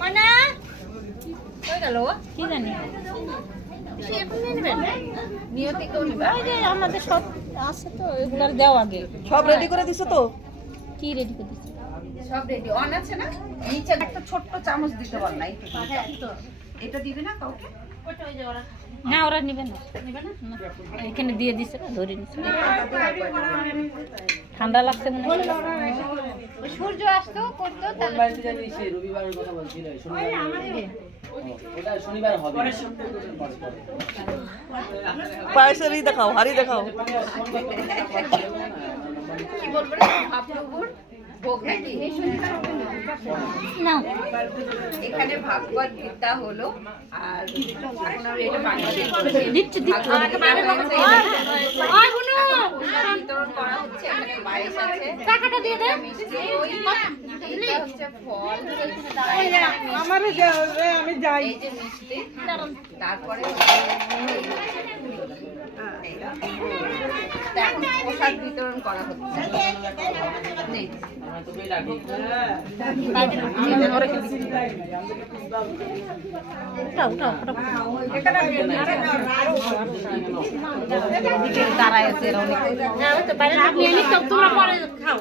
মানে কই গেল কি জানি সে এখন নিয়ে নেবেন নিয়তি কেউ নেবে ওই যে আমাদের সব আছে তো এগুলার দেও আগে সব রেডি করে দিছো তো? কি রেডি করে দিছি সব রেডি অন আছে না? নিচে একটা ছোট্ট চামচ দিতে পার না এটা দিবে না কাউকে? না ওরা নেবে না এখানে দিয়ে দিছে না ধরে নিছে ঠান্ডা লাগছে মনে হয় সূর্য আসতো করতো রবিবারের কথা বলছিল শনিবার হবে পায়েসের দেখাও, হাড়ি দেখাও। কি বলবো রে মহাপ্রভুর ভোগ নাকি না এখানে ভাগবত গীতা হলো আর এখন আমরা এটা বাংলাতে দিচ্ছি বিতরণ করা হচ্ছে। এখানে পায়েস আছে, টাকাটা দিয়ে দে মিষ্টি, এটা হচ্ছে ফল, আমারও আমি যাই। এই যে মিষ্টি, তারপরে এখন প্রসাদ বিতরণ করা হচ্ছে। নেই দাঁড়ায় আছে তোমরা পরে খাও